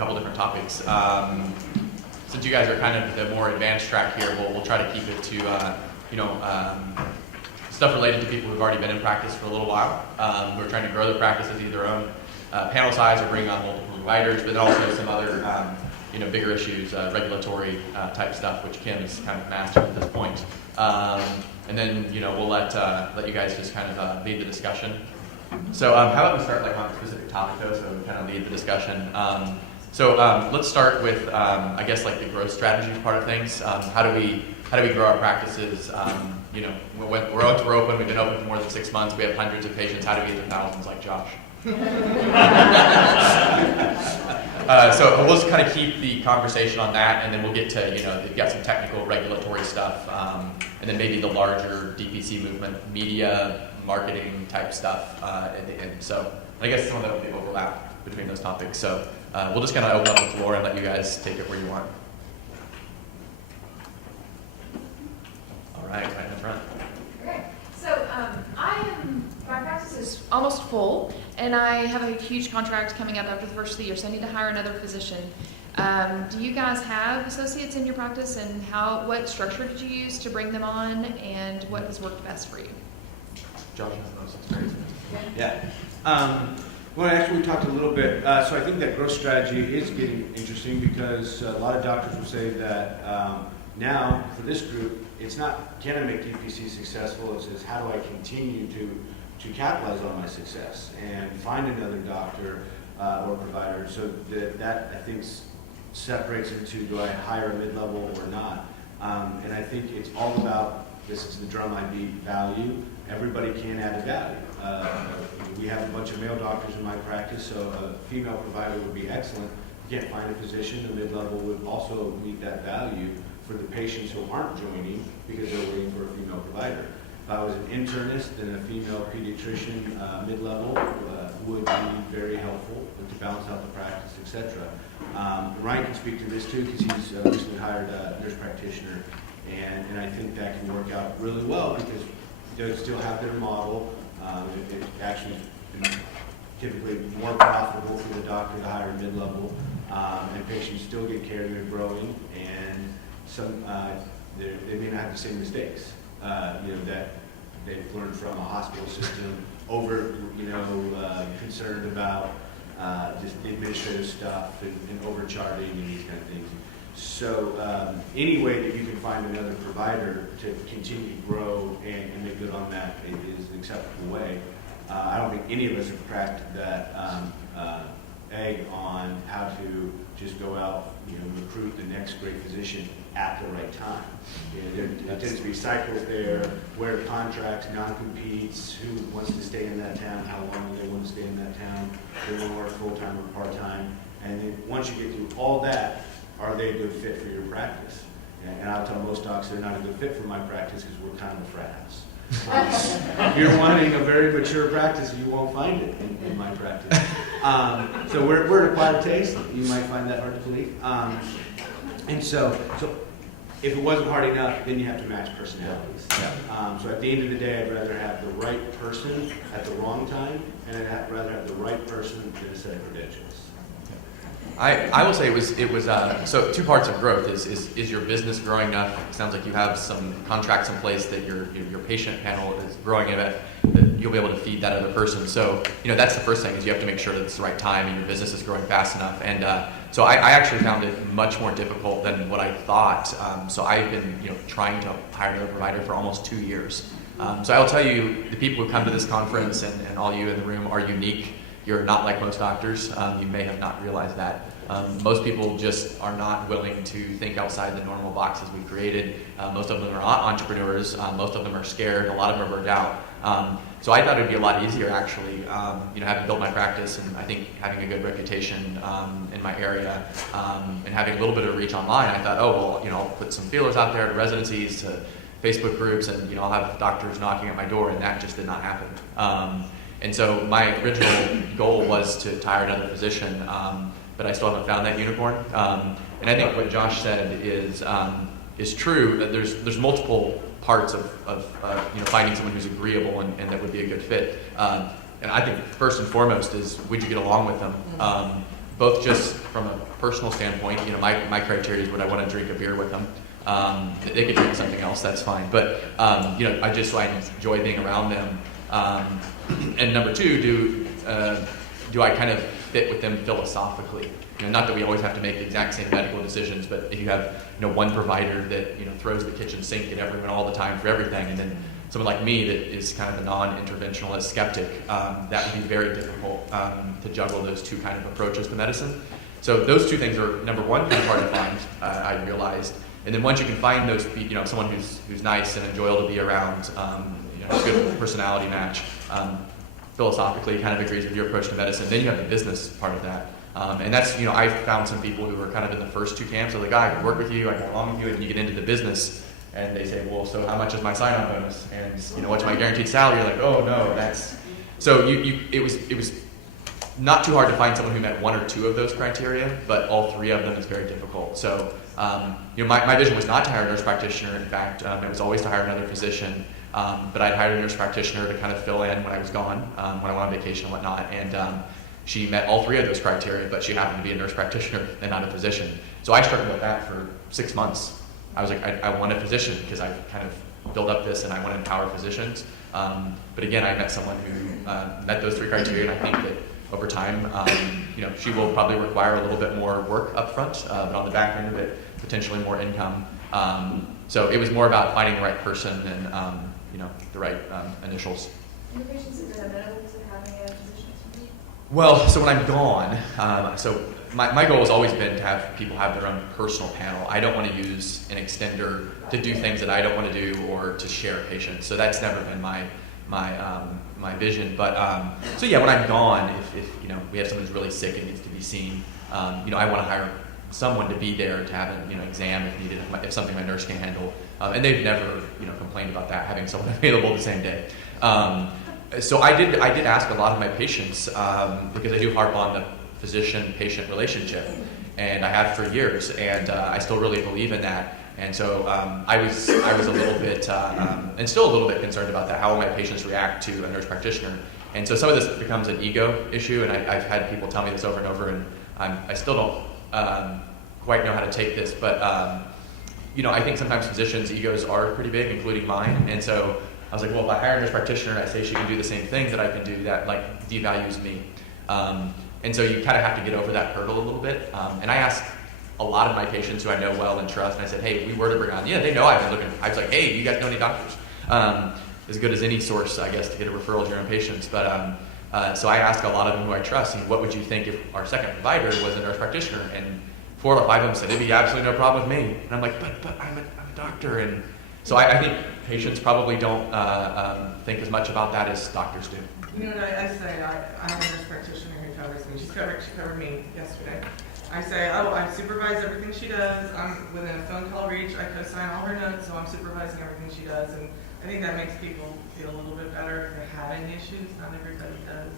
couple different topics. Since you guys are kind of the more advanced track here, we'll try to keep it to stuff related to people who've already been in practice for a little while, who are trying to grow their practices, either their own panel size or bring on multiple providers, but then also some other bigger issues, regulatory type stuff, which Kim is kind of mastered at this point. And then we'll let you guys just kind of lead the discussion. So how about we start like on a specific topic though, so we kind of lead the discussion. Let's start with I guess like the growth strategy part of things. How do we grow our practices? When we're open, we've been open for more than 6 months. We have hundreds of patients. How do we get to thousands like Josh? So we'll just kind of keep the conversation on that, and then we'll get to they've got some technical regulatory stuff, and then maybe the larger DPC movement, media, marketing type stuff at the end. So I guess some of that will be overlap between those topics. So we'll just kind of open up the floor and let you guys take it where you want. All right in the front. Okay, so my practice is almost full, and I have a huge contract coming up after the first of the year, so I need to hire another physician. Do you guys have associates in your practice, and what structure did you use to bring them on, and what has worked best for you? Josh has most experience. Yeah. Well, actually, we talked a little bit. So I think that growth strategy is getting interesting because a lot of doctors will say that now for this group, it's not can I make DPC successful. It's how do I continue to capitalize on my success and find another doctor or provider. So that I think separates into do I hire a mid-level or not. And I think it's all about, this is the drum I beat, value. Everybody can add a value. We have a bunch of male doctors in my practice, so a female provider would be excellent. You can't find a physician, a mid-level would also meet that value for the patients who aren't joining because they're waiting for a female provider. If I was an internist, then a female pediatrician mid-level would be very helpful to balance out the practice, etc. Ryan can speak to this too because he's recently hired a nurse practitioner, and I think that can work out really well because they still have their model. It actually is typically more profitable for the doctor to hire mid-level, and patients still get care, they're growing, and some they may not have the same mistakes that they've learned from a hospital system, concerned about just administrative stuff and overcharting and these kind of things. So any way that you can find another provider to continue to grow and make good on that is an acceptable way. I don't think any of us have cracked that egg on how to just go out, recruit the next great physician at the right time. There tends to be cycles there, where contracts, non-competes, who wants to stay in that town, how long do they want to stay in that town, they want to work full-time or part-time, and then once you get through all that, are they a good fit for your practice? And I'll tell most docs they're not a good fit for my practice because we're kind of a frat house. If you're wanting a very mature practice, you won't find it in my practice. So we're an acquired taste. You might find that hard to believe. And so if it wasn't hard enough, then you have to match personalities. So at the end of the day, I'd rather have the right person at the wrong time, and I'd rather have the right person than a set of credentials. I will say it was so 2 parts of growth is your business growing enough. It sounds like you have some contracts in place that your patient panel is growing enough that you'll be able to feed that other person. So that's the first thing is you have to make sure that it's the right time and your business is growing fast enough. And so I actually found it much more difficult than what I thought. So I've been trying to hire another provider for almost 2 years. So I'll tell you, the people who come to this conference and all you in the room are unique. You're not like most doctors. You may have not realized that. Most people just are not willing to think outside the normal boxes we've created. Most of them are not entrepreneurs. Most of them are scared. A lot of them are burned out. So I thought it would be a lot easier, actually, having built my practice and I think having a good reputation in my area and having a little bit of reach online. I thought, I'll put some feelers out there to residencies, to Facebook groups, and I'll have doctors knocking at my door, and that just did not happen. And so my original goal was to hire another physician, but I still haven't found that unicorn. And I think what Josh said is true, that there's multiple parts of finding someone who's agreeable and that would be a good fit. And I think first and foremost is, would you get along with them? both just from a personal standpoint. You know, my criteria is would I want to drink a beer with them. They could drink something else, that's fine. But you know, I enjoy being around them. And number two, do I kind of fit with them philosophically? You know, not that we always have to make the exact same medical decisions, but if you have, you know, one provider that, you know, throws the kitchen sink at everyone all the time for everything, and then someone like me that is kind of a non-interventionalist skeptic, that would be very difficult to juggle those two kind of approaches to medicine. So those two things are, number one, kind of hard to find, I realized. And then once you can find those, you know, someone who's nice and enjoyable to be around, you know, good personality match, philosophically kind of agrees with your approach to medicine, then you have the business part of that. And that's, you know, I found some people who were kind of in the first two camps. They're like, I can work with you, I can get along with you, and you get into the business, and they say, well, so how much is my sign-on bonus? And, you know, what's my guaranteed salary? You're like, oh no, that's... So it was not too hard to find someone who met one or two of those criteria, but all three of them is very difficult. So, you know, my vision was not to hire a nurse practitioner. In fact, it was always to hire another physician. But I'd hired a nurse practitioner to kind of fill in when I was gone, when I went on vacation and whatnot. And she met all three of those criteria, but she happened to be a nurse practitioner and not a physician. So I struggled with that for 6 months. I was like, I want a physician because I kind of built up this and I want to empower physicians. But again, I met someone who met those three criteria, and I think that over time, you know, she will probably require a little bit more work up front, but on the back end of it, potentially more income. So it was more about finding the right person and you know, the right initials. Your patients have been amenable to having a physician? Well, so when I'm gone, so my goal has always been to have people have their own personal panel. I don't want to use an extender to do things that I don't want to do or to share patients. So that's never been my vision. But so yeah, when I'm gone, if you know we have someone who's really sick and needs to be seen, you know, I want to hire someone to be there to have an, you know, exam if needed, if something my nurse can't handle. And they've never, you know, complained about that, having someone available the same day. So I did ask a lot of my patients, because I do harp on the physician-patient relationship, and I have for years, and I still really believe in that. And so I was a little bit, and still a little bit concerned about that. How will my patients react to a nurse practitioner? And so some of this becomes an ego issue, and I've had people tell me this over and over, and I still don't quite know how to take this, but you know, I think sometimes physicians' egos are pretty big, including mine. And so I was like, well, if I hire a nurse practitioner and I say she can do the same thing that I can do, that like devalues me. And so you kind of have to get over that hurdle a little bit. And I asked a lot of my patients who I know well and trust, and I said, hey, if we were to bring on, they know I've been looking. I was like, hey, you guys know any doctors? As good as any source, I guess, to get a referral to your own patients. But so I asked a lot of them who I trust, what would you think if our second provider was a nurse practitioner? And 4 or 5 of them said, it'd be absolutely no problem with me. And I'm like, but I'm a doctor. And so I think patients probably don't think as much about that as doctors do. You know what I say? I have a nurse practitioner who covers me. She covered me yesterday. I say, I supervise everything she does. I'm within a phone call reach. I co-sign all her notes, so I'm supervising everything she does. And I think that makes people feel a little bit better if they have any issues. Not everybody does.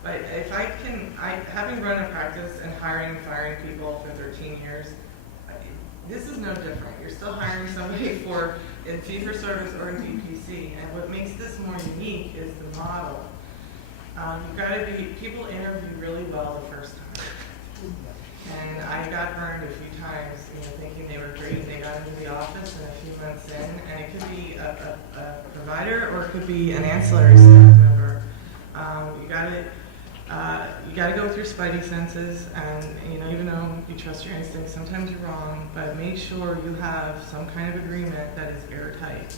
But if I can, having run a practice and hiring and firing people for 13 years, this is no different. You're still hiring somebody for in fee-for-service or in DPC. And what makes this more unique is the model. You've got to be, people interview really well the first time. And I got burned a few times, thinking they were great. They got into the office and a few months in, and it could be a provider or it could be an ancillary staff member. You got to go with your spidey senses, and even though you trust your instincts, sometimes you're wrong. But make sure you have some kind of agreement that is airtight.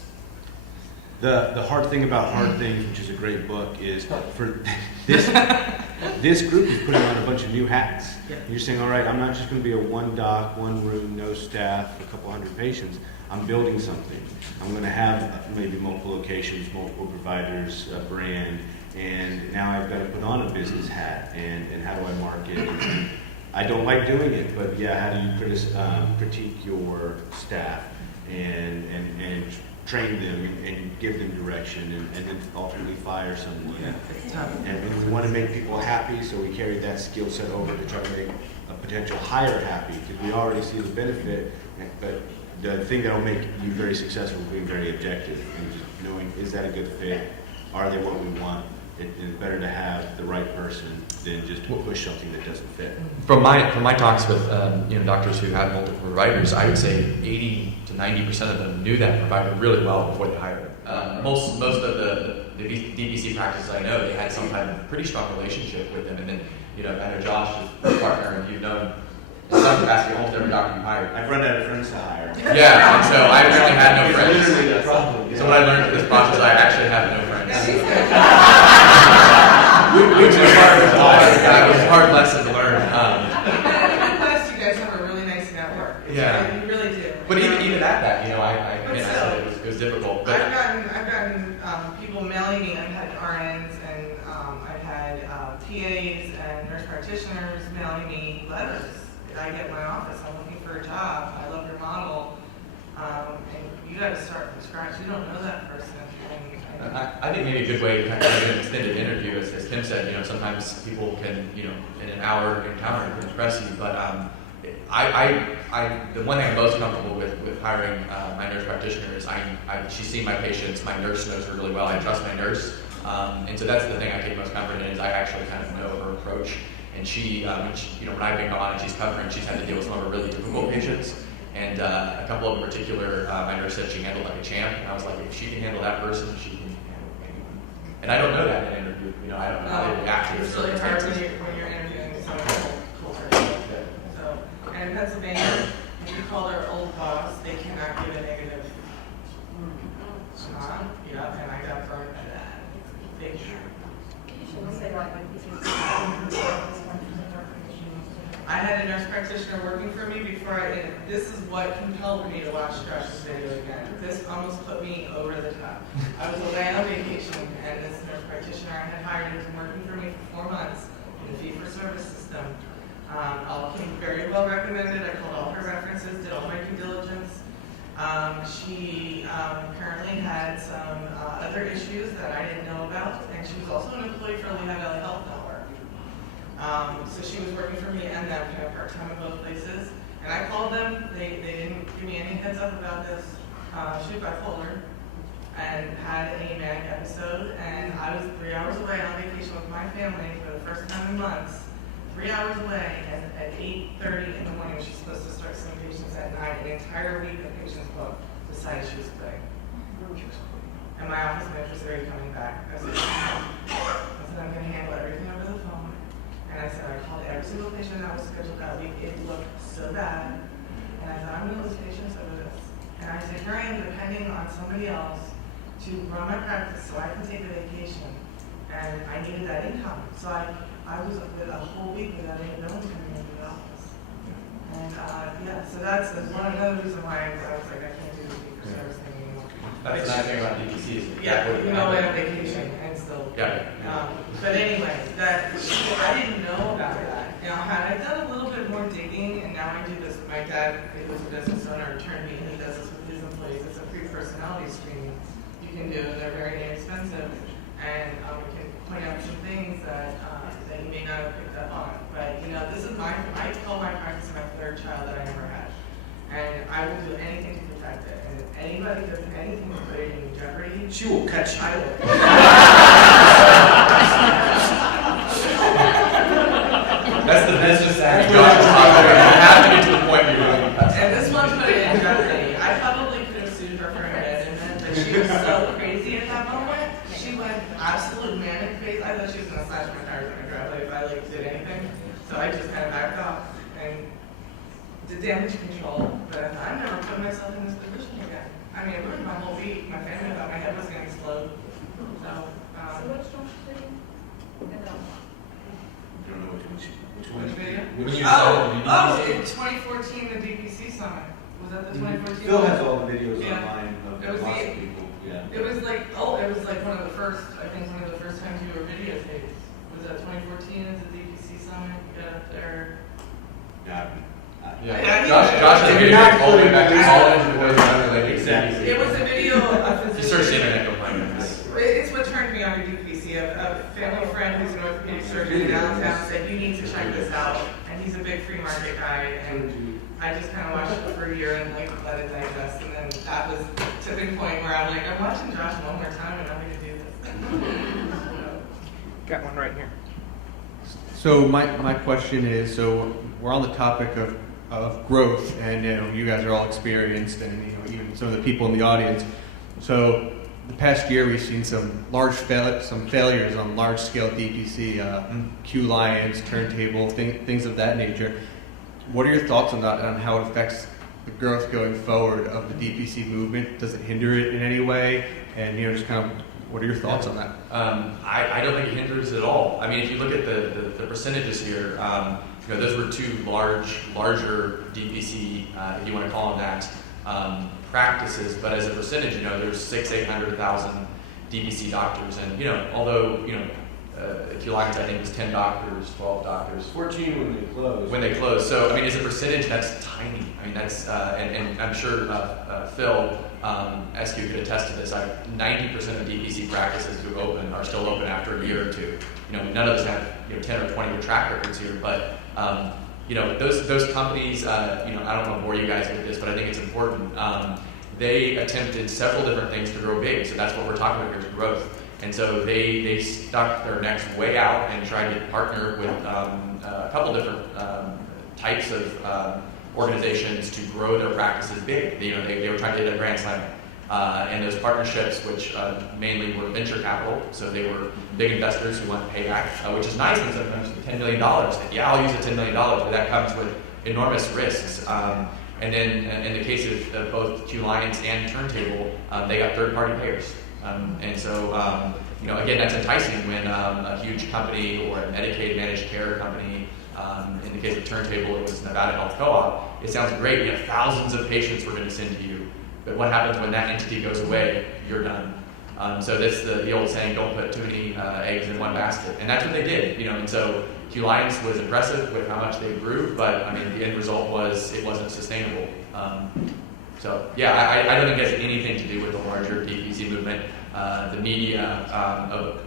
The hard thing about hard things, which is a great book, is for this group is putting on a bunch of new hats. Yeah. You're saying, all right, I'm not just going to be a one doc, one room, no staff, a couple hundred patients. I'm building something. I'm going to have maybe multiple locations, multiple providers, a brand, and now I've got to put on a business hat. And how do I market? And I don't like doing it, but yeah, how do you critique your staff and train them and give them direction and then ultimately fire someone. Yeah, it's tough. And we want to make people happy, so we carry that skill set over to try to make a potential hire happy, because we already see the benefit, but the thing that will make you very successful is being very objective and just knowing, is that a good fit? Are they what we want? it's better to have the right person than just to push something that doesn't fit. From my talks with doctors who had multiple providers, I would say 80 to 90% of them knew that provider really well before they hired him. Most of the DPC practices I know, they had some kind of pretty strong relationship with them, and then I know Josh is a partner, and you've known in some capacity almost every doctor you hired. I've run out of friends to hire. Yeah, and so I really had no friends. It's literally the problem. So what I learned in this process, I actually have no friends. Yeah. Which was hard. It was a hard lesson to learn. Plus, you guys have a really nice network. Yeah. You really do. But even at that, I said it was difficult. But I've gotten people mailing me. I've had RNs and I've had PAs and nurse practitioners mailing me letters. I get in my office, I'm looking for a job, I love your model, and you got to start from scratch. You don't know that person. I think maybe a good way to kind of do an extended interview, as Tim said, sometimes people can, in an hour encounter can impress you, but the one thing I'm most comfortable with hiring my nurse practitioner is she's seen my patients, my nurse knows her really well, I trust my nurse, and so that's the thing I take most comfort in is I actually kind of know her approach. And she, when I've been gone and she's covering, she's had to deal with some of her really difficult patients. And a couple of them in particular, my nurse said she handled like a champ. And I was like, if she can handle that person, she can handle anyone. And I don't know that in an interview. I don't know how to react to It's really hard when you're interviewing someone culture. So, and in Pennsylvania, if you call their old boss, they cannot give a negative. Yeah, and I got burned by that. Big time. I had a nurse practitioner working for me before and this is what compelled me to watch Josh's video again. This almost put me over the top. I was away on vacation and this nurse practitioner I had hired has been working for me for 4 months in the fee-for-service system. All came very well recommended. I called all her references, did all my due diligence. She currently had some other issues that I didn't know about, and she was also an employee for Lehigh Valley Health Network. So she was working for me and them kind of part-time in both places. And I called them, they didn't give me any heads up about this. She was bipolar and had a manic episode, and I was 3 hours away on vacation with my family for the first time in months. 3 hours away, and at 8:30 in the morning, she's supposed to start seeing patients at 9. An entire week of patients booked, decided she was quitting. And my office manager said, "Are you coming back?" I said, "I'm going to handle everything over the phone." And I said, I called every single patient that was scheduled that week. It looked so bad. And I thought, I'm going to lose patients over this. And I said, here I am depending on somebody else to run my practice so I can take a vacation. And I needed that income. So I was with a whole week without no one coming into the office. And so that's another reason why I was like, I can't do the fee-for-service thing anymore. That's the nice thing about DPC is You know, I'm on vacation and still. Yeah. But anyway, I didn't know about that. Had I done a little bit more digging, and now I do this with my dad, who was a business owner, turned me, and he does this with his employees. It's a free personality screening you can do. They're very inexpensive, and we can point out some things that you may not have picked up on. But this is I call my practice my third child that I ever had, and I will do anything to protect it. And if anybody does anything to put it in jeopardy, She will catch you. I will. That's just that. Josh is talking about. You have to get to the point where you're going to cut. And this one put it in jeopardy. I probably could have sued her for abandonment, but she was so crazy at that moment. She went absolute manic phase. I thought she was gonna slash my tires in my driveway if I did anything. So I just kind of backed off and did damage control. But I'm never putting myself in this position again. I mean, it ruined my whole week. My family thought my head was gonna explode. So. I don't know which one. Which video? When you In 2014, the DPC summit. Was that the 2014? Phil has all the videos Yeah. online It of was lots the- of people. Yeah. It was like one of the first, I think one of the first times you were videotaped. Was that 2014 as the DPC summit? You got up there. Yeah. Josh has a video all the way back to college and was unrelated. Exactly. It was a video of You search the physician. internet, you'll find it. It's what turned me on to DPC. A family friend who's an orthopedic surgeon in downtown said, you need to check this out. And he's a big free market guy. And I just kind of watched it for a year and let it digest. And then that was the tipping point where I'm like, I'm watching Josh one more time and I'm going to do this. Got one right here. So my question is, so we're on the topic of growth, and you guys are all experienced, and even some of the people in the audience. So the past year we've seen some failures on large scale DPC, Q Lions, turntable, things of that nature. What are your thoughts on that, and on how it affects the growth going forward of the DPC movement? Does it hinder it in any way? And just kind of, what are your thoughts on that? I don't think it hinders at all. I mean, if you look at the percentages here, those were two larger DPC, if you want to call them that, practices. But as a percentage, there's 800,000 DPC doctors, and although Q Lions I think was 10 doctors, 12 doctors, 14 when they closed. When they close. So, I mean, as a percentage, that's tiny. I mean, that's, and I'm sure Phil SQ could attest to this. 90% of DPC practices who open are still open after a year or two. None of us have, 10 or 20 year track records here, but, those companies, I don't want to bore you guys with this, but I think it's important. They attempted several different things to grow big. So that's what we're talking about here is growth. And so they stuck their necks way out and tried to partner with a couple different types of organizations to grow their practices big. They were trying to hit a grand slam. And those partnerships, which mainly were venture capital, so they were big investors who want payback, which is nice when sometimes $10 million. Yeah, I'll use the $10 million, but that comes with enormous risks. And then in the case of both Q Lions and Turntable, they got third-party payers. And so, again, that's enticing when a huge company or a Medicaid managed care company, in the case of Turntable, it was Nevada Health Co-op, it sounds great, you have thousands of patients we're going to send to you. But what happens when that entity goes away? You're done. So that's the old saying, don't put too many eggs in one basket. And that's what they did, and so Q Lions was impressive with how much they grew, but I mean, the end result was it wasn't sustainable. So yeah, I don't think it has anything to do with the larger DPC movement. The media,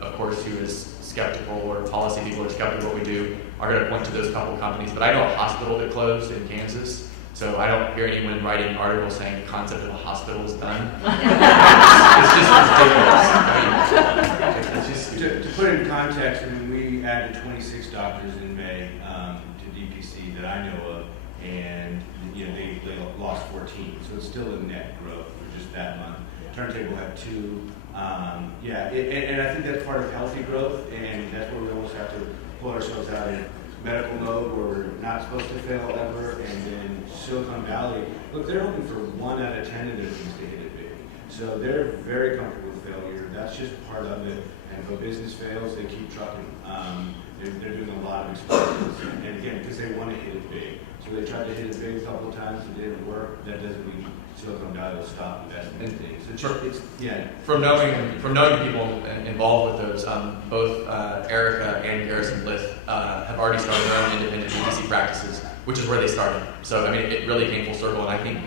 of course, who is skeptical, or policy people who are skeptical of what we do, are going to point to those couple companies. But I know a hospital that closed in Kansas, so I don't hear anyone writing articles saying the concept of a hospital is done. It's just ridiculous. I mean, it's just To put it in context, we added 26 doctors in May to DPC that I know of, and they lost 14, so it's still a net growth for just that month. Turntable had 2. And I think that's part of healthy growth, and that's where we almost have to pull ourselves out of medical mode where we're not supposed to fail ever. And then Silicon Valley, look, they're hoping for 1 out of 10 of their things to hit it big. So they're very comfortable with failure. That's just part of it. And if a business fails, they keep trucking. They're doing a lot of experiments, and again, because they want to hit it big. So they tried to hit it big a couple of times, it didn't work. That doesn't mean Silicon Valley will stop investing in things. From knowing people involved with those, both Erica and Garrison Blith have already started their own independent DPC practices, which is where they started. So I mean, it really came full circle, and I think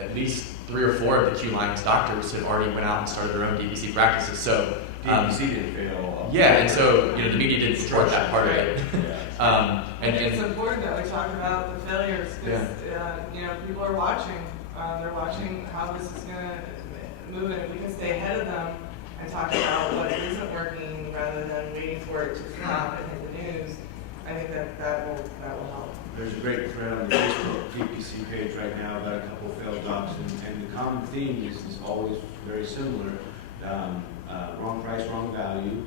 at least 3 or 4 of the Q Lions doctors have already went out and started their own DPC practices. So DPC didn't fail. Yeah, and so the media didn't support that part of it. And it's important that we talk about the failures because people are watching. They're watching how this is going to move, and if we can stay ahead of them and talk about what isn't working rather than waiting for it to stop and hit the news, I think that will help. There's a great thread on the Facebook DPC page right now about a couple of failed docs, and the common theme is always very similar. Wrong price, wrong value,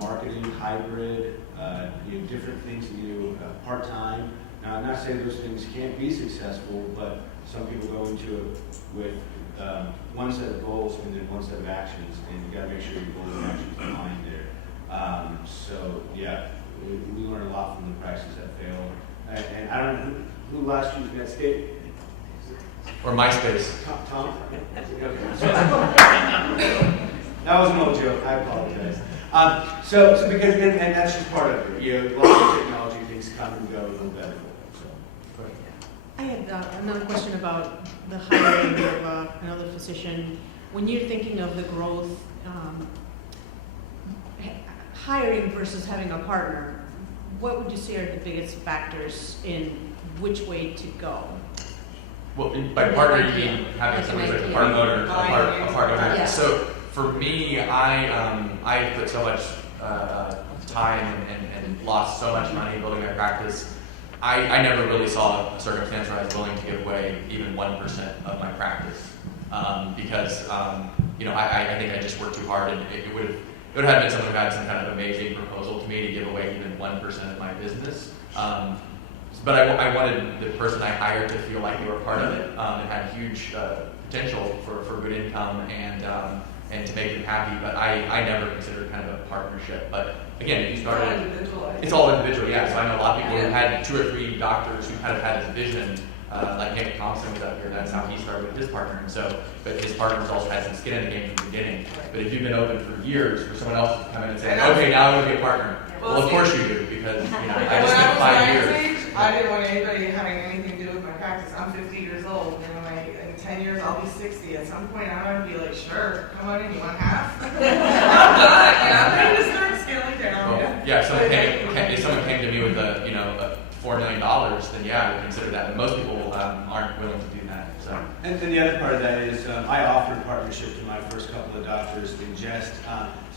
marketing, hybrid, different things that you do, part-time. Now, I'm not saying those things can't be successful, but some people go into it with one set of goals and then one set of actions, and you got to make sure your goals and actions align there. We learn a lot from the practices that fail. And I don't know who last used Netscape. Or MySpace. Tom? That was an old joke. I apologize. So because and that's just part of it. Lots of technology things come and go a little better. I had another question about the hiring of another physician. When you're thinking of the growth, hiring versus having a partner, what would you say are the biggest factors in which way to go? Well, by partner, you mean having somebody like a part owner, a part owner. Yeah. So for me, I put so much time and lost so much money building my practice, I never really saw a circumstance where I was willing to give away even 1% of my practice because I think I just worked too hard, and it would have had been someone who had some kind of amazing proposal to me to give away even 1% of my business. But I wanted the person I hired to feel like they were part of it. It had huge potential for good income and to make them happy. But I never considered kind of a partnership. But again, if you started, it's all individual. Yeah. So I know a lot of people who had 2 or 3 doctors who kind of had this vision. Like Nick Thompson was up here, that's how he started with his partner. And so, but his partners also had some skin in the game from the beginning. But if you've been open for years, for someone else to come in and say, okay, now I want to be a partner. Well, of course you do, because I just spent 5 years. I didn't want anybody having anything to do with my practice. I'm 50 years old, and in 10 years I'll be 60. At some point I'm going to be like, sure, come on in, you want half? I'm done, I'm ready to start scaling down. Well, yeah, if someone came to me with a $4 million, then yeah, I would consider that. But most people aren't willing to do that. So. And then the other part of that is I offered partnership to my first couple of doctors in jest.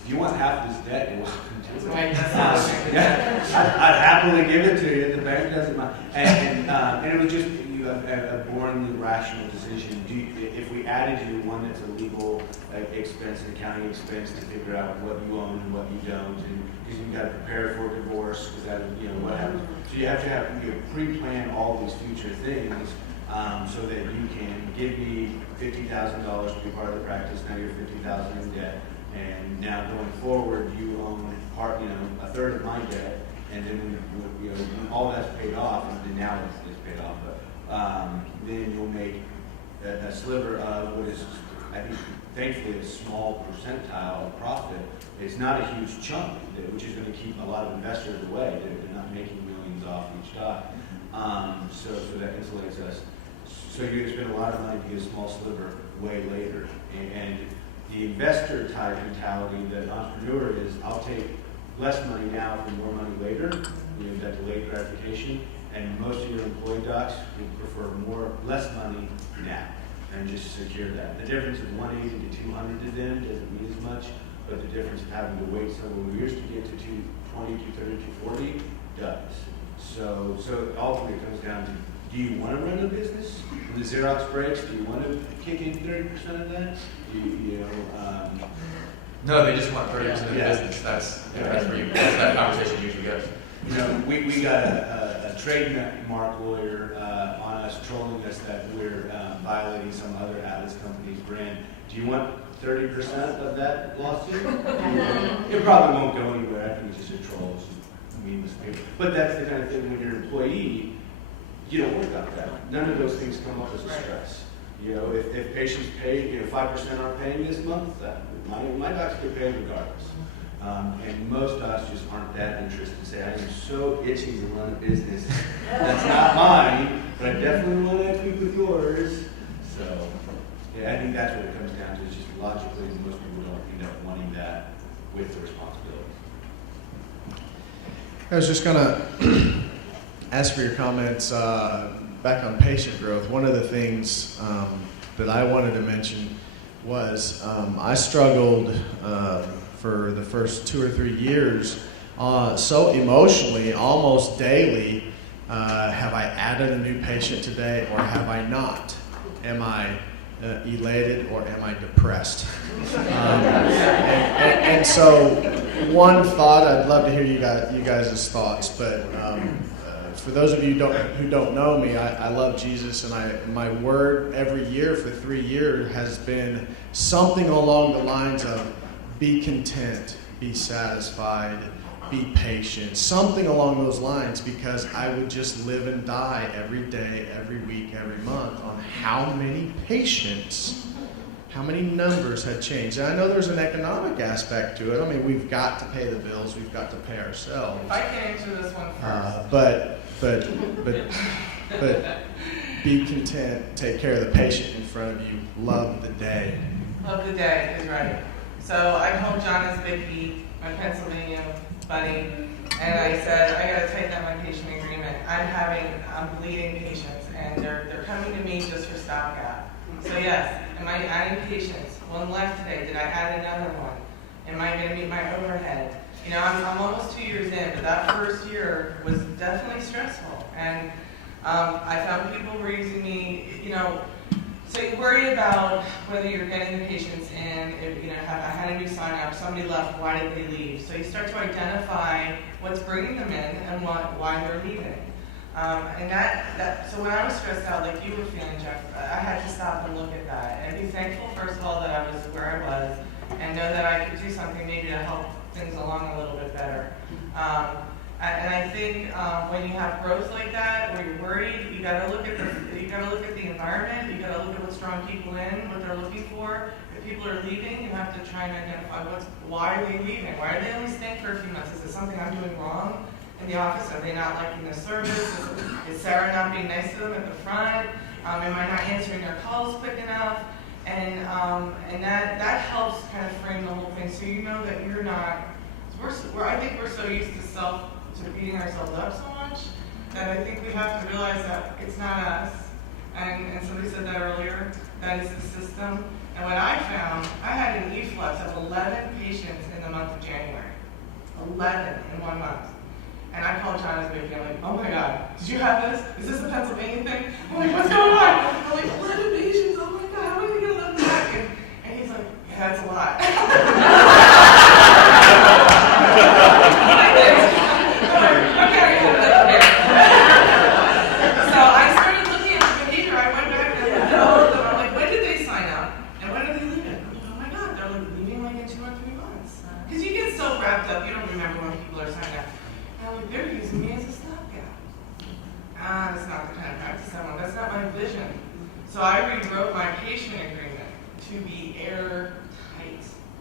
If you want half this debt, you're welcome to it. I'd happily give it to you. The bank doesn't mind. And it was just a boringly rational decision. If we added you one that's a legal expense, an accounting expense to figure out what you own and what you don't, and because you've got to prepare for divorce, because that what happens. So you have to pre-plan all these future things so that you can give me $50,000 to be part of the practice. Now you're $50,000 in debt. And now going forward, you own a third of my debt, and then when all that's paid off, and now it's paid off, but then you'll make a sliver of what is, I think, thankfully, a small percentile of profit. It's not a huge chunk, which is going to keep a lot of investors away. They're not making millions off each stock, so that insulates us. So you're going to spend a lot of money to get a small sliver way later, and the investor type mentality that entrepreneur is, I'll take less money now for more money later, that delayed gratification, and most of your employee docs would prefer less money now, and just secure that. The difference of 180 to 200 to them doesn't mean as much, but the difference of having to wait several years to get to 220, 230, 240 does. So ultimately it comes down to, do you want to run a business? When the Xerox breaks, do you want to kick in 30% of that? No, they just want 30% of the business. That's where that conversation usually goes. We got a trademark lawyer on us trolling us that we're violating some other Atlas company's brand. Do you want 30% of that lawsuit? It probably won't go anywhere. I think it's just a troll. It's just meaningless paper. But that's the kind of thing when you're an employee, you don't worry about that. None of those things come up as a stress. If patients pay, 5% aren't paying this month, my docs get paid regardless. And most docs just aren't that interested to say, I am so itchy to run a business. That's not mine, but I definitely want to keep with yours. So, yeah, I think that's what it comes down to, is just logically, most people don't end up wanting that with the responsibility. I was just going to ask for your comments back on patient growth. One of the things that I wanted to mention was I struggled for the first 2 or 3 years so emotionally, almost daily. Have I added a new patient today or have I not? Am I elated or am I depressed? And so one thought, I'd love to hear you guys' thoughts, but for those of you who don't know me, I love Jesus, and my word every year for 3 years has been something along the lines of be content, be satisfied, be patient, something along those lines, because I would just live and die every day, every week, every month on how many patients, how many numbers had changed. And I know there's an economic aspect to it. I mean, we've got to pay the bills, we've got to pay ourselves. I can answer this one first. But be content, take care of the patient in front of you, love the day. Love the day is right. So I called John as Big B, my Pennsylvania buddy, and I said, I gotta tighten up my patient agreement. I'm bleeding patients, and they're coming to me just for stopgap. So yes, am I adding patients? One left today. Did I add another one? Am I gonna meet my overhead? You know, I'm almost 2 years in, but that first year was definitely stressful. And I found people were using me, you know, so you worry about whether you're getting the patients in, if, you know, I had a new sign up, somebody left, why did they leave? So you start to identify what's bringing them in and why they're leaving. And so when I was stressed out, like you were feeling, Jeff, I had to stop and look at that and be thankful, first of all, that I was where I was and know that I could do something maybe to help things along a little bit better. And I think when you have growth like that, where you're worried, you got to look at the environment. You got to look at what's drawing people in, what they're looking for. If people are leaving, you have to try and identify why are they leaving? Why are they only staying for a few months? Is it something I'm doing wrong in the office? Are they not liking the service? Is Sarah not being nice to them at the front? Am I not answering their calls quick enough? And that helps kind of frame the whole thing, so you know that you're not. I think we're so used to beating ourselves up so much that I think we have to realize that it's not us. And somebody said that earlier, that is the system. And what I found, I had an efflux of 11 patients in the month of January. 11 in 1 month. And I called John as baby, I'm like, oh my God, did you have this? Is this the Pennsylvania thing? I'm like, what's going on? I'm like, 11 patients, oh my God, how are they going to let them back? And he's like, yeah, that's a lot. So I started looking at the behavior. I went back and I looked at all of them. I'm like, when did they sign up? And when are they leaving? I'm like, oh my God, they're like leaving like in 2 or 3 months. Because you get so wrapped up, you don't remember when people are signing up. And I'm like, they're using me as a stopgap. That's not the kind of practice I want. That's not my vision. So I rewrote my patient agreement to be airtight.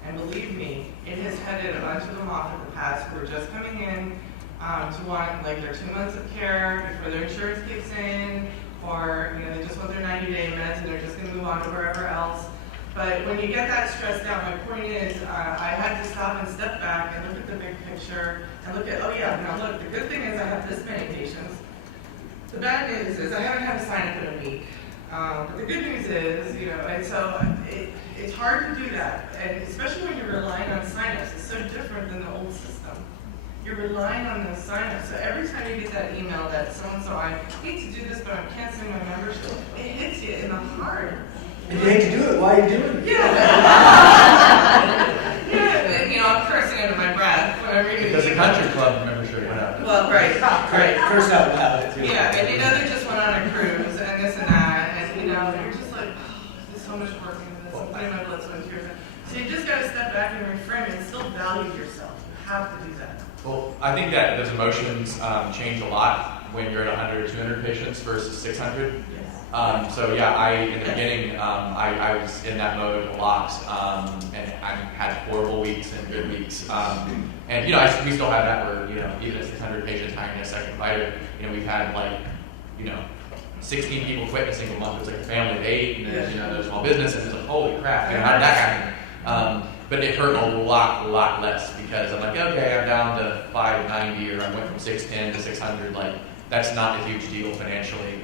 And believe me, it has headed a bunch of them off in the past who are just coming in to want like their 2 months of care before their insurance kicks in, or they just want their 90-day meds and they're just going to move on to wherever else. But when you get that stressed out, my point is I had to stop and step back and look at the big picture and look at, oh yeah, now look, the good thing is I have this many patients. The bad news is I haven't had a sign up in a week. But the good news is, and so it's hard to do that, and especially when you're relying on signups. It's so different than the old system. You're relying on those signups. So every time you get that email that so-and-so, I hate to do this, but I'm canceling my membership, it hits you in the heart. If you hate to do it, why are you doing it? Yeah. Yeah, I'm cursing under my breath when I read it. Because the country club membership went up. Well, right. Curse out loud. Too. Yeah, and they just went on a cruise and this and that, and you're just like, oh, there's so much work into this. I'm putting my blood, sweat, and tears in. So you just got to step back and reframe it and still value yourself. You have to do that. Well, I think that those emotions change a lot when you're at 100 or 200 patients versus 600. Yes. So yeah, in the beginning, I was in that mode a lot, and I had horrible weeks and good weeks. And we still have that where even at 600 patients hiring a second provider, we've had 16 people quit in a single month. It was like a family of 8, and then they're a small business, and it's like, holy crap, how did that happen? But it hurt a lot less because I'm like, okay, I'm down to 590, or I went from 610 to 600. That's not a huge deal financially.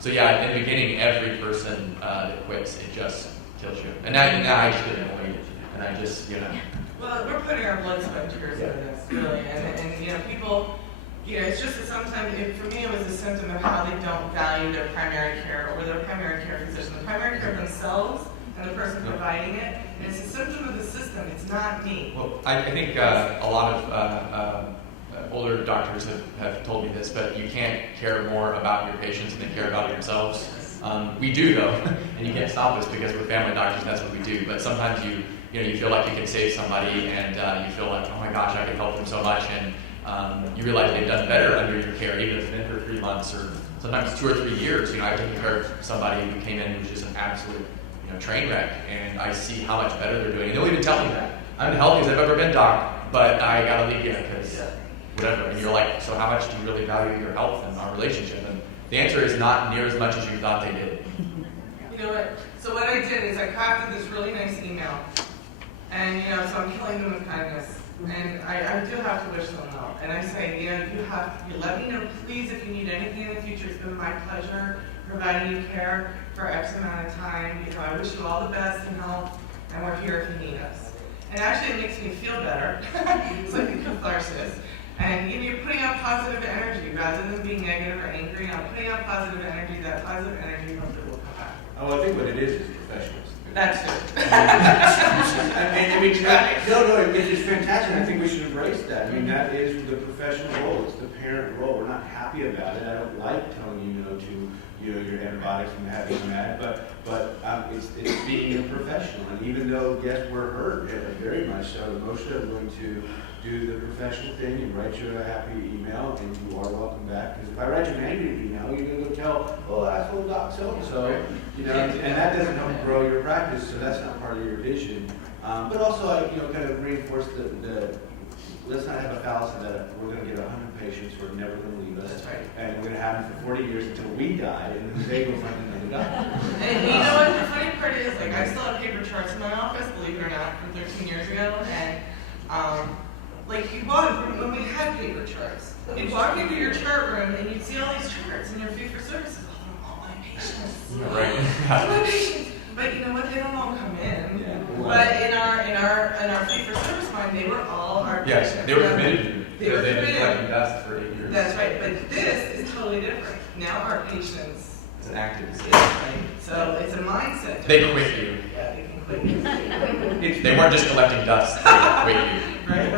So yeah, in the beginning, every person that quits, it just kills you. And now I just get annoyed, and I just Well, we're putting our blood, sweat, and tears into this, really, and people. It's just that sometimes, for me, it was a symptom of how they don't value their primary care or their primary care physician. The primary care themselves and the person providing it, and it's a symptom of the system. It's not me. Well, I think a lot of older doctors have told me this, but you can't care more about your patients than they care about themselves. We do, though, and you can't stop us because we're family doctors, and that's what we do. But sometimes you feel like you can save somebody, and you feel like, oh my gosh, I can help them so much, and you realize they've done better under your care, even if it's been for 3 months or sometimes 2 or 3 years. I've taken care of somebody who came in who was just an absolute train wreck, and I see how much better they're doing. And they'll even tell me that. I'm the healthiest I've ever been, doc, but I gotta leave you because whatever. And you're like, so how much do you really value your health and our relationship? And the answer is not near as much as you thought they did. You know what? So what I did is I crafted this really nice email, and so I'm killing them with kindness. And I do have to wish them well. And I say, you let me know, please, if you need anything in the future. It's been my pleasure providing you care for X amount of time. I wish you all the best and health, and we're here if you need us. And actually, it makes me feel better. It's like a catharsis. And you're putting out positive energy rather than being negative or angry. I'm putting out positive energy. That positive energy hopefully will come back. Oh, I think what it is professionals. That's it. I mean, no, it's fantastic. I think we should embrace that. I mean, that is the professional role. It's the parent role. We're not happy about it. I don't like telling you no to your antibiotics and having them mad, but it's being a professional. And even though, yes, we're hurt, very much so, emotionally, I'm going to do the professional thing and write you a happy email, and you are welcome back. Because if I write you an angry email, you're going to go tell, oh, asshole doc so-and-so, you know, and that doesn't help grow your practice, so that's not part of your vision. But also, I kind of reinforce the let's not have a fallacy that we're going to get 100 patients who are never going to leave us. That's right. And we're going to have them for 40 years until we die, and then they go find another doctor. And you know what the funny part is? Like, I still have paper charts in my office, believe it or not, from 13 years ago. And, like, when we had paper charts, you'd walk into your chart room and you'd see all these charts in your fee-for-service. Oh, all my patients. Right. All my patients. But you know what? They don't all come in. Yeah. But in our fee-for-service mind, they were all our Yes, patients. they were committed They were because they've been committed. collecting dust for 8 years. That's right. But this is totally different. Now our patients. It's an active It's decision. right. So it's a mindset. They quit you. Yeah, they can quit. They weren't just collecting dust, they quit you. Right.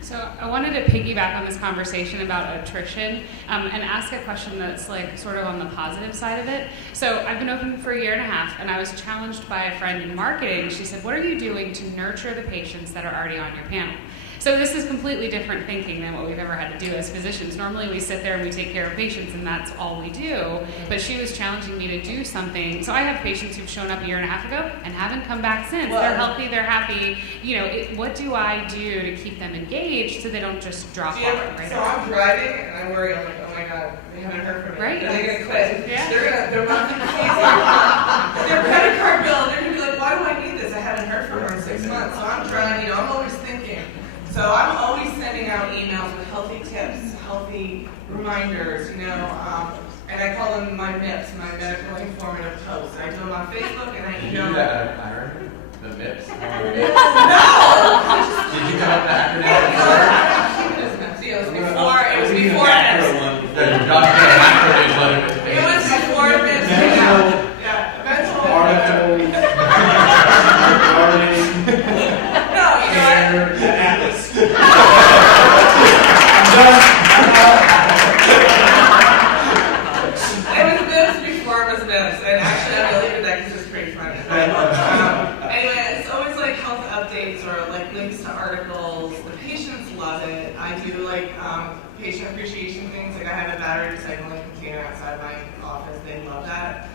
So I wanted to piggyback on this conversation about attrition and ask a question that's like sort of on the positive side of it. So I've been open for 1.5 years, and I was challenged by a friend in marketing. She said, what are you doing to nurture the patients that are already on your panel? So this is completely different thinking than what we've ever had to do as physicians. Normally we sit there and we take care of patients and that's all we do. But she was challenging me to do something. So I have patients who've shown up 1.5 years ago and haven't come back since. Well, they're healthy, they're happy. You know, what do I do to keep them engaged so they don't just drop off right So away? I'm driving and I worry, I'm like, oh my god, they haven't heard from me. Right. Are they gonna quit? Yeah. They're monthly fees. Their credit card bill, they're gonna be like, why do I need this? I haven't heard from her in 6 months. So I'm driving, I'm always thinking. So I'm always sending out emails with healthy tips, healthy reminders, and I call them my MIPS, my medical informative posts. I do them on Facebook and I Did you email. do that at Iron? The MIPS? No! Did you come up with the acronym? It was before MIPS. The document acronym letter with It was patients. before MIPS came out. Yeah, mental. Article, gardening, No, you know what? hair, atlas. It was MIPS before it was MIPS, and actually I really did that because it's pretty funny. Anyway, it's always like health updates or like links to articles. The patients love it. I do like patient appreciation things. Like I have a battery recycling container outside my office. They love that.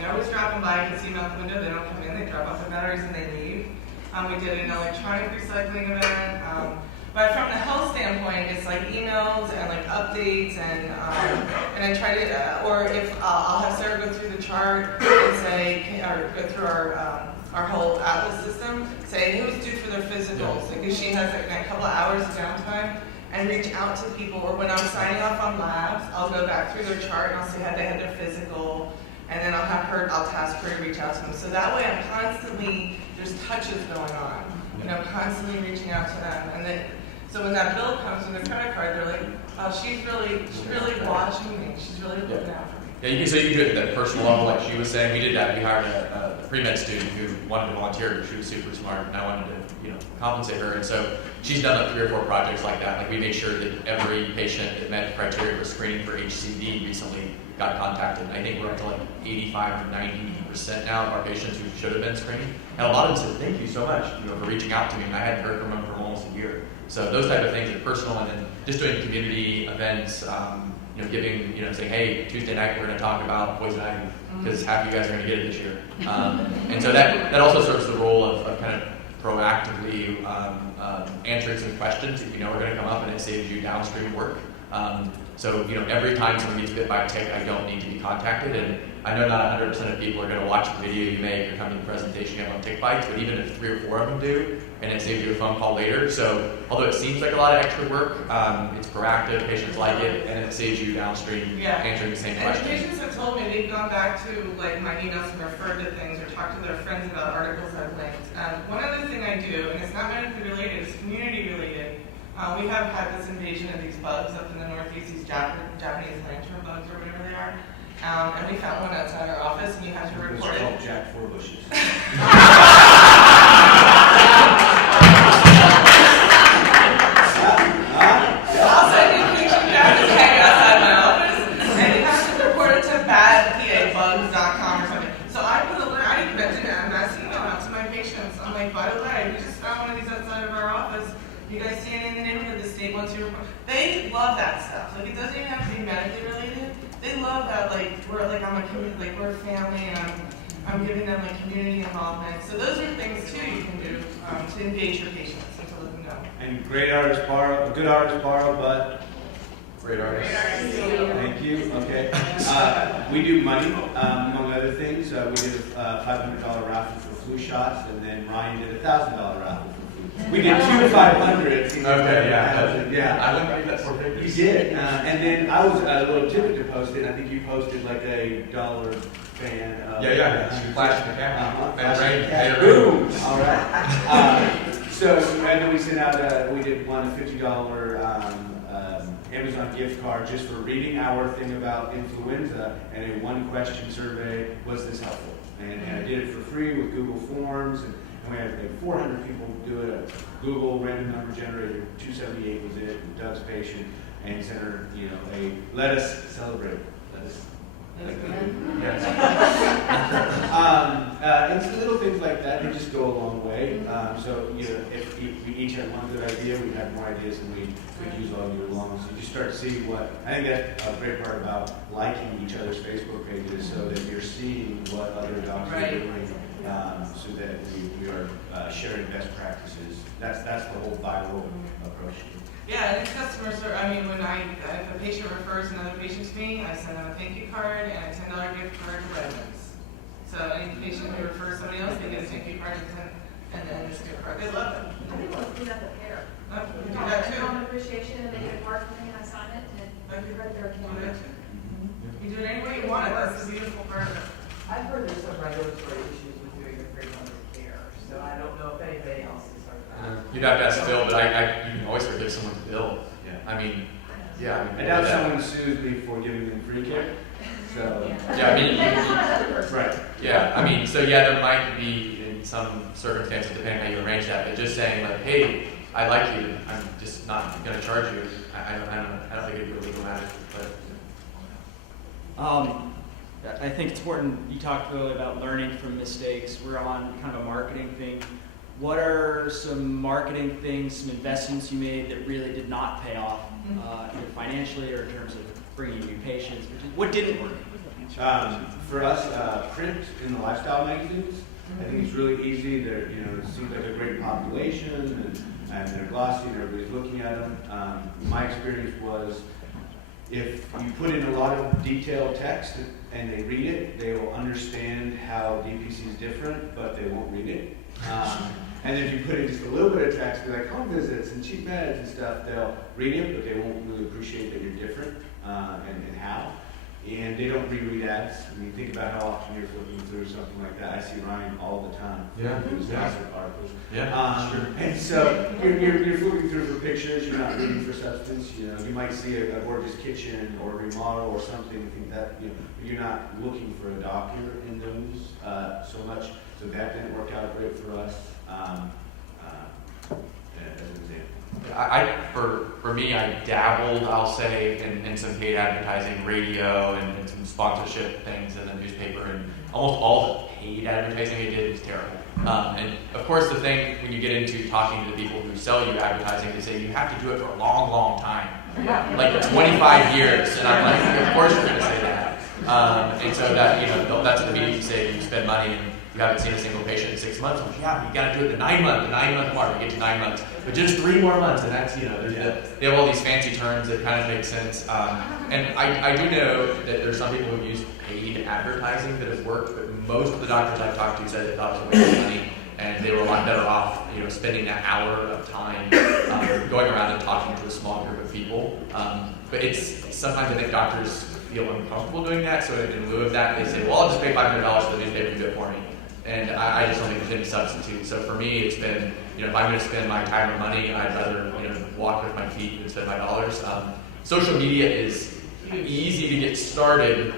They're always dropping by. I can see them out the window. They don't come in. They drop off the batteries and they leave. We did an electronic recycling event. But from the health standpoint, it's like emails and like updates and I try to, or if I'll have Sarah go through the chart and say, or go through our whole Atlas system, say who's due for their physicals, because she has like a couple of hours of downtime, and reach out to people. Or when I'm signing off on labs, I'll go back through their chart and I'll see how they had their physical, and then I'll task her to reach out to them. So that way I'm constantly, there's touches going on, and I'm constantly reaching out to them. And then, so when that bill comes from their credit card, they're like, oh, she's really watching me. She's really looking out for me. Yeah, you can do it at that personal level, like she was saying. We did that. We hired a pre-med student who wanted to volunteer. She was super smart, and I wanted to, compensate her. And so she's done like 3 or 4 projects like that. Like we made sure that every patient that met criteria for screening for HCV recently got contacted. I think we're up to like 85 to 90% now of our patients who should have been screened. And a lot of them said, "Thank you so much, for reaching out to me." And I hadn't heard from them for almost a year. So those type of things are personal, and then just doing community events. Giving, saying, hey, Tuesday night we're going to talk about poison ivy because half you guys are going to get it this year. And so that also serves the role of kind of proactively answering some questions if you know are going to come up, and it saves you downstream work. So, every time someone gets bit by a tick, I don't need to be contacted. And I know not 100% of people are going to watch the video you make or come to the presentation you have on tick bites, but even if 3 or 4 of them do, and it saves you a phone call later. So, although it seems like a lot of extra work, it's proactive, patients like it, and it saves you downstream answering the same And question. patients have told me they've gone back to like my emails and referred to things or talked to their friends about articles I've linked. One other thing I do, and it's not medically related, it's community related. We have had this invasion of these bugs up in the Northeast, these Japanese lantern bugs or whatever they are. And we found one outside our office, and you have to report It's it. called Jack Four Bushes. I'll send you pictures. You have to hang it outside my office, and you have to report it to badpabugs.com or something. So I put I mentioned a mass email out to my patients. I'm like, by the way, we just found one of these outside of our office. You guys see it in the neighborhood, the state wants you to report. They love that stuff. Like, it doesn't even have to be medically related. They love that, I'm a community, we're a family, and I'm giving them community involvement. So those are things too you can do to engage your patients and to let them know. And great artists borrow, good artists borrow, but Great artist. thank you. Okay. We do money, among other things. We did a $500 raffle for flu shots, and then Ryan did a $1,000 raffle for flu. We did 2 500s. Okay, Yeah. I wouldn't read that 4 You figures. did, and then I was a little timid to post it. I think you posted like a $1 fan. Yeah. Flash the camera. Flash Right. the camera. Boom. All right. So and then we sent out. We did one $50 Amazon gift card just for reading our thing about influenza, and a 1-question survey. Was this helpful? And I did it for free with Google Forms, and we had like 400 people do it. A Google random number generator, 278 was it. And Doug's patient, and he sent her, a let us celebrate. Let us. Yes. And so little things like that, they just go a long way. So, if we each had one good idea, we had more ideas than we could use all year long. So you just start to see I think that's a great part about liking each other's Facebook pages, so that you're seeing what other docs are doing, so that we are sharing best practices. That's the whole viral approach. Yeah, and it's customer service. If a patient refers another patient to me, I send them a thank you card and a $10 gift card to Redlands. So any patient who refers somebody else, they get a thank you card and then this gift card. They love it. I think we'll do that with hair. We do that too. Common appreciation, and they get a card for me, and I sign it, and you write their We do account. that too. You do it any way you want it. That's the beautiful part of it. I've heard there's some regulatory issues with doing a free month of care, so I don't know if anybody else has heard that. You'd have to ask Phil, but you can always forgive someone to bill. Yeah. I doubt someone sues me for giving them free care. So. Right. Yeah, so there might be in some circumstances, depending on how you arrange that, but just saying hey, I like you, I'm just not going to charge you. I don't think it'd be a legal matter, but. I think it's important. You talked earlier about learning from mistakes. We're on kind of a marketing thing. What are some marketing things, some investments you made that really did not pay off, either financially or in terms of bringing new patients? What didn't work? For us, print in the lifestyle magazines, I think it's really easy. It seems like a great population, and they're glossy, and everybody's looking at them. My experience was, if you put in a lot of detailed text and they read it, they will understand how DPC is different, but they won't read it. And if you put in just a little bit of text, like home visits and cheap meds and stuff, they'll read it, but they won't really appreciate that you're different and how. And they don't reread ads. Think about how often you're flipping through something like that. I see Ryan all the time. Yeah. His gossip articles. Yeah, sure. And so you're flipping through for pictures. You're not reading for substance. You might see a gorgeous kitchen or a remodel or something. You think that you're not looking for a doctor in those so much. So that didn't work out great for us. As an example. For me, I dabbled, I'll say, in some paid advertising, radio, and some sponsorship things in the newspaper, and almost all the paid advertising I did was terrible. And of course, the thing when you get into talking to the people who sell you advertising, they say you have to do it for a long, long time, like 25 years. And I'm like, of course you're going to say that. And so that, that's what the meetings say. You spend money and you haven't seen a single patient in 6 months. I'm like, yeah, you got to do it the 9 month mark. You get to 9 months, but just 3 more months, and that's, they have all these fancy terms that kind of make sense. And I do know that there's some people who use paid advertising that have worked, but most of the doctors I've talked to said they thought it was a waste of money, and they were a lot better off, spending that hour of time going around and talking to a small group of people. But it's sometimes I think doctors feel uncomfortable doing that, so in lieu of that, they say, well, I'll just pay $500 for the newspaper to do it for me. And I just don't think there's any substitute. So for me, it's been, if I'm going to spend my time or money, I'd rather, walk with my feet than spend my dollars. Social media is easy to get started,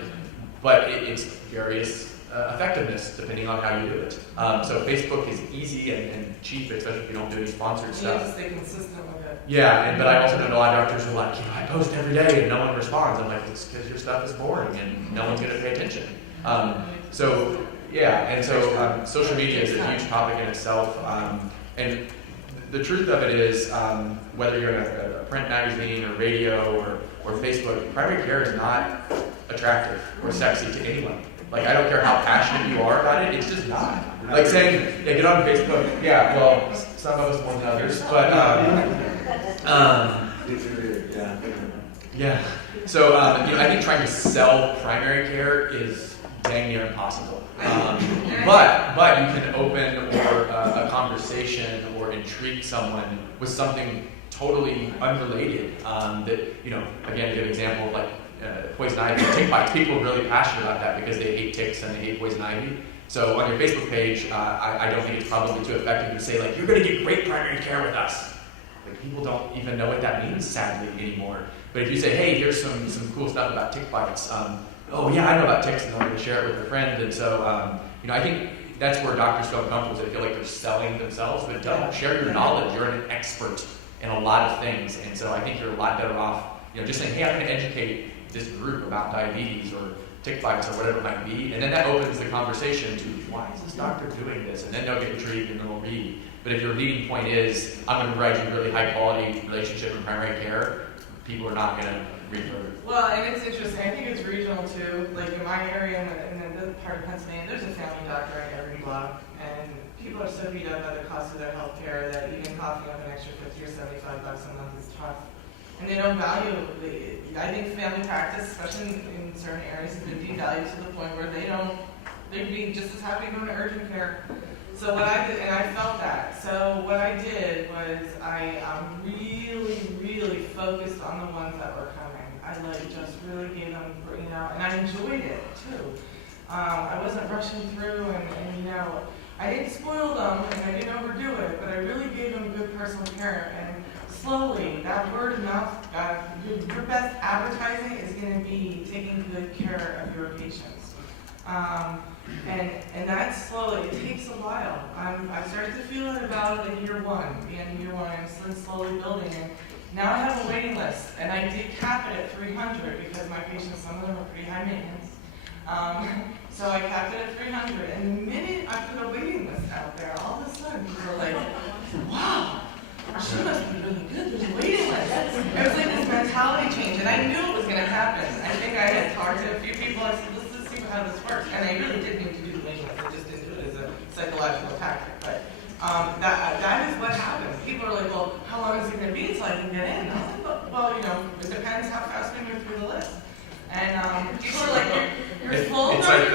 but it's various effectiveness depending on how you do it. So Facebook is easy and cheap, especially if you don't do any sponsored You stuff. have to stay consistent with it. Yeah, but I also know a lot of doctors who are like, I post every day and no one responds. I'm like, it's because your stuff is boring and no one's going to pay attention. Social media is a huge topic in itself. And the truth of it is, whether you're in a print magazine or radio or Facebook, primary care is not attractive or sexy to anyone. Like, I don't care how passionate you are about it, it's just not. Like saying, get on Facebook. Yeah, well, some of us more than others, but yeah. So I think trying to sell primary care is dang near impossible. But you can open a conversation or intrigue someone with something totally unrelated. That, again, a good example of like poison ivy, tick bites. People are really passionate about that because they hate ticks and they hate poison ivy. So on your Facebook page, I don't think it's probably too effective to say, like, you're going to get great primary care with us. Like, people don't even know what that means, sadly, anymore. But if you say, hey, here's some cool stuff about tick bites. Oh, yeah, I know about ticks, and I'm going to share it with a friend. And so, I think that's where doctors feel uncomfortable, is they feel like they're selling themselves. But don't share your knowledge. You're an expert in a lot of things. And so I think you're a lot better off, just saying, hey, I'm going to educate this group about diabetes or tick bites or whatever it might be. And then that opens the conversation to, why is this doctor doing this? And then they'll get intrigued and they'll read. But if your leading point is, I'm going to provide you a really high quality relationship in primary care, people are not going to read further. Well, and it's interesting. I think it's regional too. Like in my area, in the part of Pennsylvania, there's a family doctor in every block, and people are so beat up by the cost of their health care that even coughing up an extra $50 or $75 a month is tough. And they don't value. I think family practice, especially in certain areas, has been devalued to the point where they'd be just as happy going to urgent care. So what I did, and I felt that. So what I did was I really focused on the ones that were coming. I just really gave them, and I enjoyed it too. I wasn't rushing through, and I didn't spoil them, and I didn't overdo it, but I really gave them good personal care. And slowly, that word of mouth, your best advertising is going to be taking good care of your patients. And that's slowly, it takes a while. I started to feel it about in year one, the end of year one, and slowly building it. Now I have a waiting list, and I did cap it at 300 because my patients, some of them are pretty high maintenance. So I capped it at 300, and the minute I put a waiting list out there, all of a sudden people are like, wow, she must be really good, there's a waiting list. It was like this mentality change, and I knew it was going to happen. I think I had talked to a few people, I said, let's see how this works. And I really did need to do the waiting list, I just didn't do it as a psychological tactic. But that is what happens. People are like, well, how long is it going to be until I can get in? I was like, well, it depends how fast we move through the list. And people are like, you're full. It's like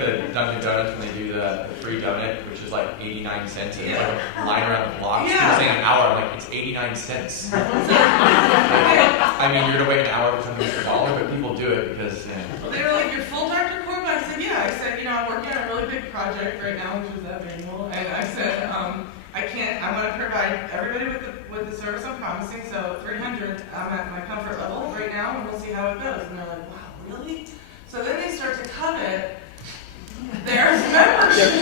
the Dunkin' Donuts when they do the free donut, which is like 89 cents, and it's like a line around the block. So you're saying an hour, I'm like, it's 89 cents. I mean, you're gonna wait an hour for something for $1, but people do it because. They were like, you're full, Dr. Corb? I said, yeah. I said, I'm working on a really big project right now, which is that manual, and I said, I'm going to provide everybody with the service I'm promising, so 300, I'm at my comfort level right now, and we'll see how it goes. And they're like, wow, really? So then they start to covet their membership.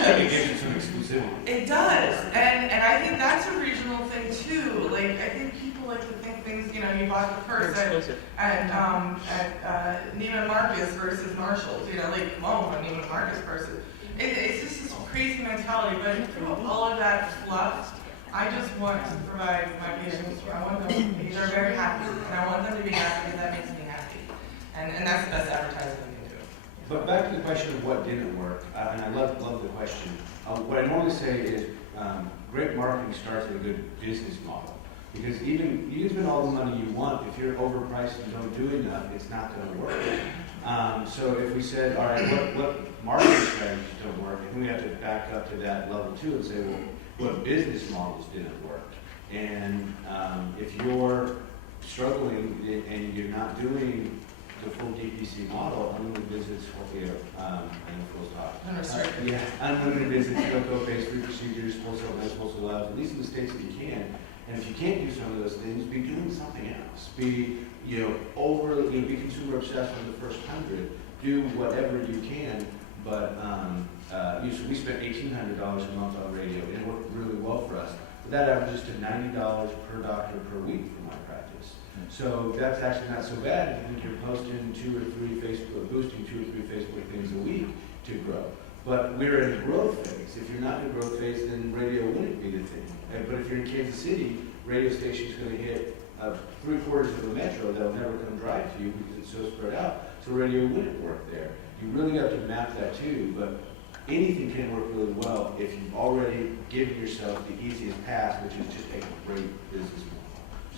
It does, and I think that's a regional thing too. Like, I think people like to think things, you bought the purse at Neiman Marcus versus Marshalls, like, oh, a Neiman Marcus purse. It's just this crazy mentality, but through all of that fluff, I just want to provide my patients, I want them, they're very happy, and I want them to be happy, because that makes me happy. And that's the best advertising we can do. But back to the question of what didn't work, and I love the question. What I normally say is great marketing starts with a good business model. Because even you can spend all the money you want, if you're overpriced and don't do enough, it's not going to work. So if we said, all right, what marketing strategies don't work, and we have to back up to that level too and say, well, what business models didn't work? And if you're struggling and you're not doing the full DPC model, unlimited visits, hopefully, full stop. Unrestricted. Unlimited visits, go-based, free procedures, wholesale meds, wholesale labs, these are the states that you can. And if you can't do some of those things, be doing something else. Be, be consumer obsessed on the first 100. Do whatever you can, but we spent $1,800 a month on radio, and it worked really well for us. But that averages to $90 per doctor per week for my practice. So that's actually not so bad if you think you're posting boosting 2 or 3 Facebook things a week to grow. But we're in a growth phase. If you're not in a growth phase, then radio wouldn't be the thing. But if you're in Kansas City, radio station's going to hit 3/4 of the metro that'll never come drive to you because it's so spread out. So radio wouldn't work there. You really have to map that too. But anything can work really well if you've already given yourself the easiest path, which is just a great business model.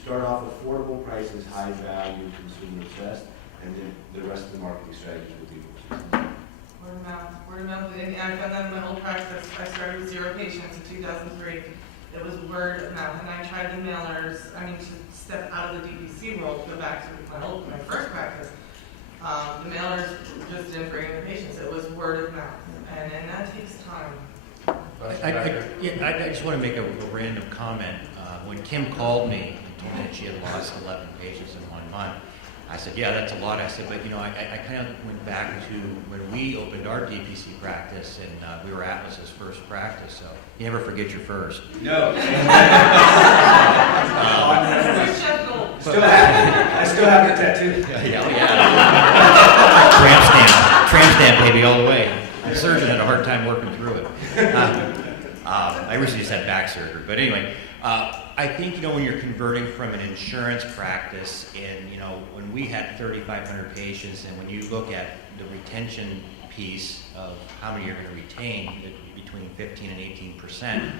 Start off affordable prices, high value, consumer obsessed, and then the rest of the marketing strategies will be more. Word of mouth, and I've done that in my old practice. I started with 0 patients in 2003. It was word of mouth, and I tried the mailers. I mean, to step out of the DPC world, go back to my first practice. The mailers just didn't bring in the patients. It was word of mouth, and that takes time. I just want to make a random comment. When Kim called me and told me that she had lost 11 patients in 1 month, I said, yeah, that's a lot. I said, but I kind of went back to when we opened our DPC practice, and we were Atlas's first practice, so you never forget your first. No. I still have the tattoo. Yeah. Tramp stamp, baby, all the way. The surgeon had a hard time working through it. I recently just had back surgery, but anyway, I think when you're converting from an insurance practice, and when we had 3,500 patients, and when you look at the retention piece of how many you're going to retain, between 15 and 18%,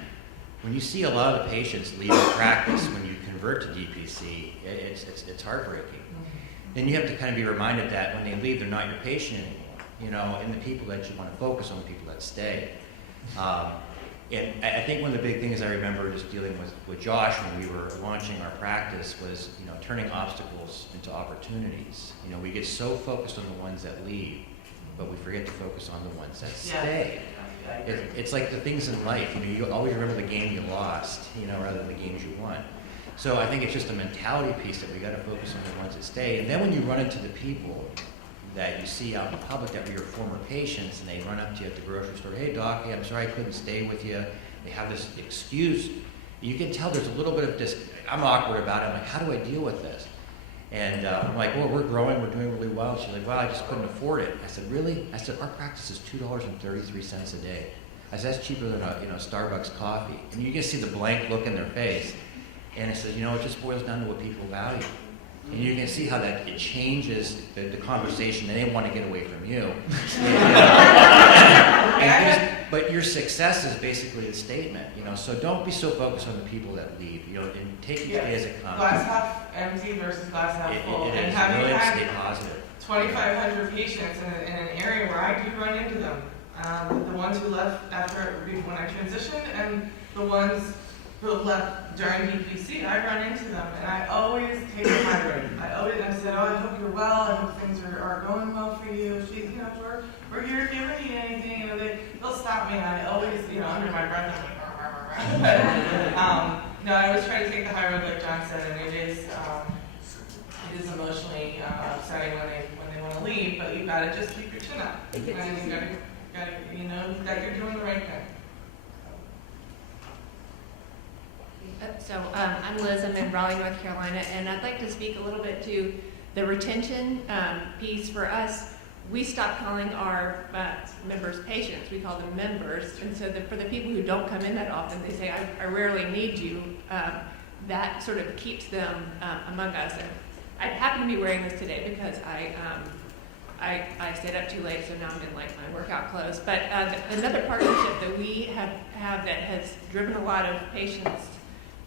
when you see a lot of the patients leave the practice when you convert to DPC, it's heartbreaking. Then you have to kind of be reminded that when they leave, they're not your patient anymore, and the people that you want to focus on, the people that stay. And I think one of the big things I remember just dealing with Josh when we were launching our practice was, turning obstacles into opportunities. We get so focused on the ones that leave, but we forget to focus on the ones that stay. It's like the things in life, you always remember the game you lost, rather than the games you won. So I think it's just a mentality piece that we got to focus on the ones that stay. And then when you run into the people that you see out in public that were your former patients, and they run up to you at the grocery store, hey doc, I'm sorry I couldn't stay with you. They have this excuse. You can tell there's a little bit of I'm awkward about it. I'm like, how do I deal with this? And I'm like, well, we're growing, we're doing really well. She's like, well, I just couldn't afford it. I said, really? I said, our practice is $2.33 a day. I said, that's cheaper than a Starbucks coffee. And you can see the blank look in their face. And I said, it just boils down to what people value. And you can see how that it changes the conversation, and they want to get away from you. But your success is basically the statement, So don't be so focused on the people that leave, and take each day as it comes. Glass half empty versus glass half full. It and is having really had stay positive. 2,500 patients in an area where I do run into them, the ones who left when I transitioned, and the ones who have left during DPC, I run into them, and I always take a high road. I said, I hope you're well. I hope things are going well for you. We're here if you ever need anything. They'll stop me, and I always, under my breath, I'm like, no, I always try to take the high road, like John said, and it is emotionally upsetting when they want to leave, but you've got to just keep your chin up. And you got to know that you're doing the right thing. So I'm Liz, I'm in Raleigh, North Carolina, and I'd like to speak a little bit to the retention piece. For us, we stopped calling our members patients, we call them members, and so for the people who don't come in that often, they say, I rarely need you. That sort of keeps them among us. And I happen to be wearing this today because I stayed up too late, so now I'm in like my workout clothes. But another partnership that we have that has driven a lot of patients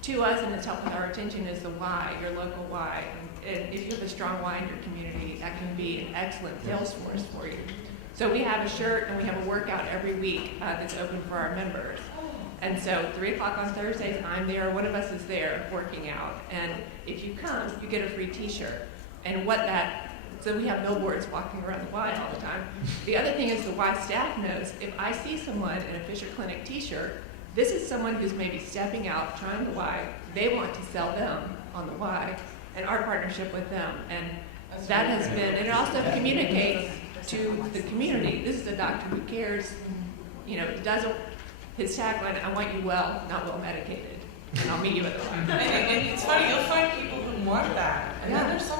to us and has helped with our attention is the Y, your local Y. And if you have a strong Y in your community, that can be an excellent sales force for you. So we have a shirt and we have a workout every week that's open for our members. And so 3 o'clock on Thursdays, I'm there, one of us is there working out. And if you come, you get a free t-shirt. And so we have billboards walking around the Y all the time. The other thing is the Y staff knows if I see someone in a Fisher Clinic t-shirt, this is someone who's maybe stepping out, trying the Y. They want to sell them on the Y and our partnership with them. And that has been, and it also communicates to the community. This is a doctor who cares, his tagline, I want you well, not well medicated. And I'll meet you at the Y. And it's funny, you'll find people who want that. And then there's some